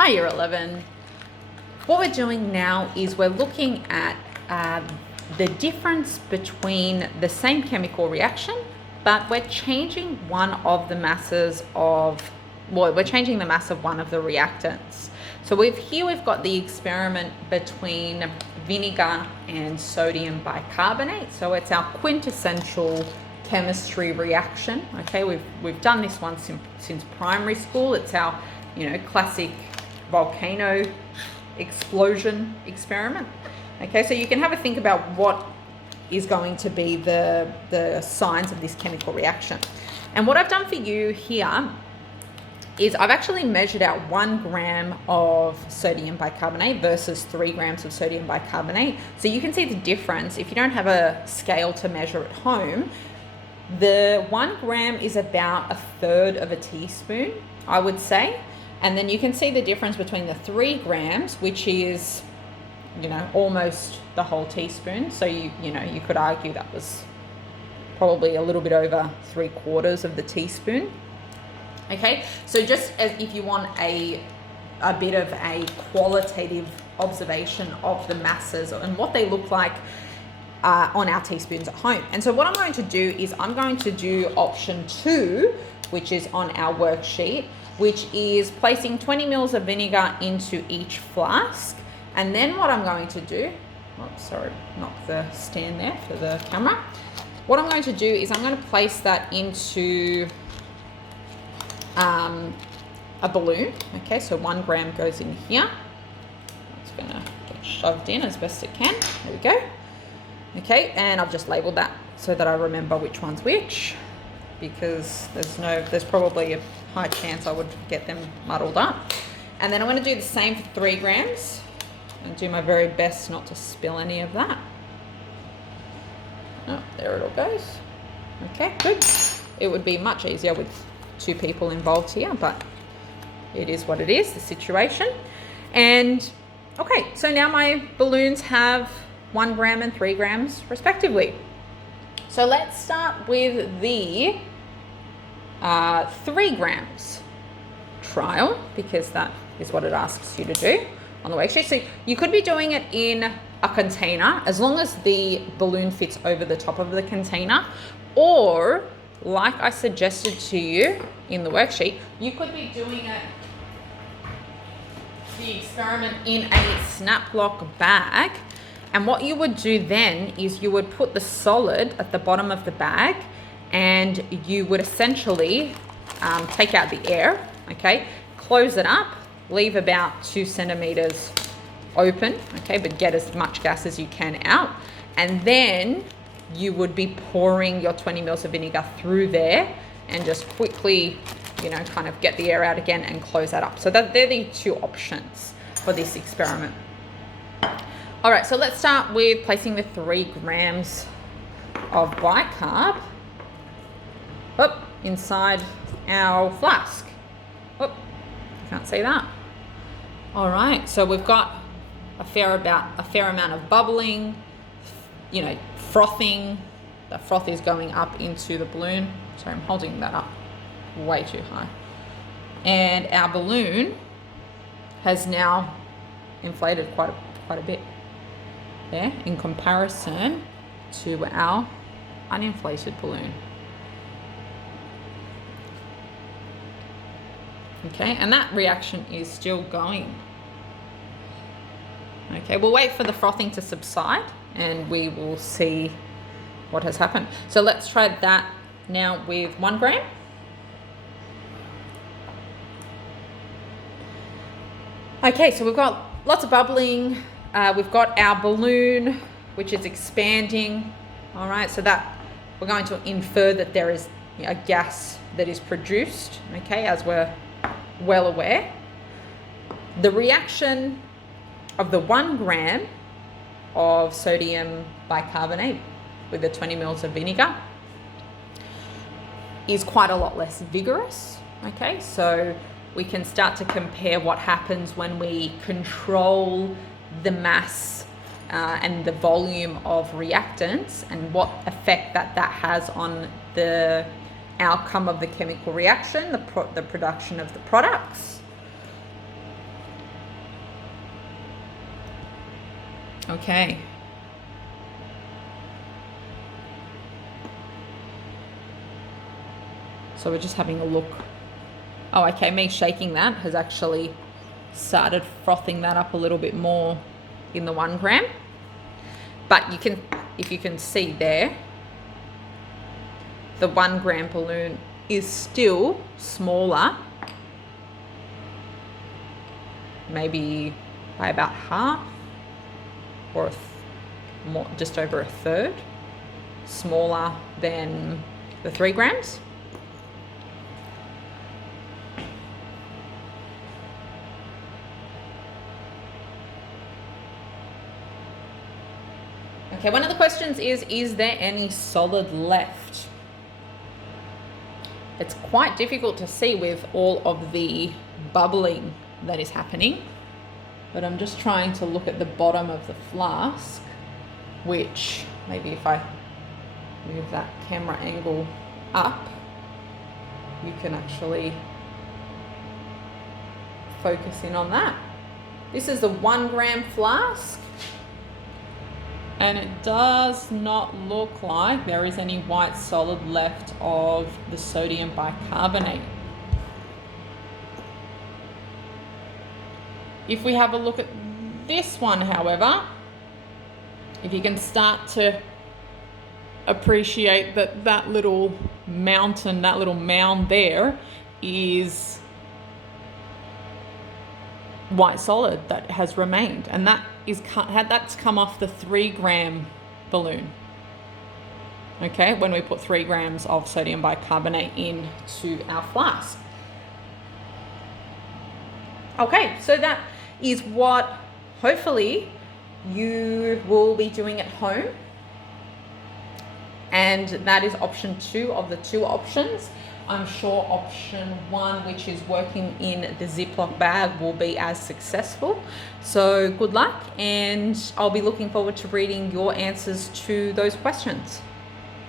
Hi, Year 11. What we're doing now is we're looking at the difference between the same chemical reaction, but we're changing one of the masses of, we're changing the mass of one of the reactants. So we've got the experiment between vinegar and sodium bicarbonate. So it's our quintessential chemistry reaction. Okay, we've done this one since primary school. It's our, classic volcano explosion experiment. Okay, so you can have a think about what is going to be the signs of this chemical reaction. And what I've done for you here is I've actually measured out 1 gram of sodium bicarbonate versus 3 grams of sodium bicarbonate. So you can see the difference. If you don't have a scale to measure at home, the 1 gram is about 1/3 of a teaspoon, I would say. And then you can see the difference between the 3 grams, which is, almost the whole teaspoon. So you could argue that was probably a little bit over 3/4 of the teaspoon. Okay, so just as if you want a bit of a qualitative observation of the masses and what they look like on our teaspoons at home. And so what I'm going to do is I'm going to do option 2, which is on our worksheet, which is placing 20 mils of vinegar into each flask. And then what I'm going to do, knock the stand there for the camera. What I'm going to do is I'm going to place that into a balloon. Okay, so 1 gram goes in here. It's going to get shoved in as best it can. There we go. Okay, and I've just labeled that so that I remember which one's which, because there's probably a high chance I would get them muddled up. And then I'm going to do the same for 3 grams and do my very best not to spill any of that. Oh, there it all goes. Okay, good. It would be much easier with 2 people involved here, but it is what it is, the situation. And okay, so now my balloons have 1 gram and 3 grams respectively. So let's start with the 3 grams trial, because that is what it asks you to do on the worksheet. So you could be doing it in a container as long as the balloon fits over the top of the container, or like I suggested to you in the worksheet, you could be doing the experiment in a snap lock bag. And what you would do then is you would put the solid at the bottom of the bag, and you would essentially take out the air, okay, close it up, leave about 2 centimeters open, okay, but get as much gas as you can out. And then you would be pouring your 20 mils of vinegar through there and just quickly, kind of get the air out again and close that up. So they're the 2 options for this experiment. All right, so let's start with placing the 3 grams of bicarb inside our flask. Can't see that. All right, so we've got a fair amount of bubbling, frothing. The froth is going up into the balloon. Sorry, I'm holding that up way too high. And our balloon has now inflated quite a bit there in comparison to our uninflated balloon. Okay, and that reaction is still going. Okay, we'll wait for the frothing to subside and we will see what has happened. So let's try that now with 1 gram. Okay, so we've got lots of bubbling. We've got our balloon, which is expanding. All right, so that we're going to infer that there is a gas that is produced, okay, as we're well aware. The reaction of the 1 gram of sodium bicarbonate with the 20 mils of vinegar is quite a lot less vigorous, okay? So we can start to compare what happens when we control the mass and the volume of reactants and what effect that has on the outcome of the chemical reaction, the production of the products. Okay. So we're just having a look. Oh, okay, me shaking that has actually started frothing that up a little bit more in the 1 gram. But you can, if you can see there, the 1 gram balloon is still smaller, maybe by about half or more, just over a third smaller than the 3 grams. Okay, one of the questions is there any solid left? It's quite difficult to see with all of the bubbling that is happening, but I'm just trying to look at the bottom of the flask, which maybe if I move that camera angle up, you can actually focus in on that. This is the 1 gram flask. And it does not look like there is any white solid left of the sodium bicarbonate. If we have a look at this one, however, if you can start to appreciate that that little mountain, that little mound there is white solid that has remained, and that's come off the 3 gram balloon. Okay, when we put 3 grams of sodium bicarbonate into our flask. Okay, so that is what hopefully you will be doing at home, and that is option 2 of the 2 options. I'm sure option 1, which is working in the Ziploc bag, will be as successful. So good luck, and I'll be looking forward to reading your answers to those questions.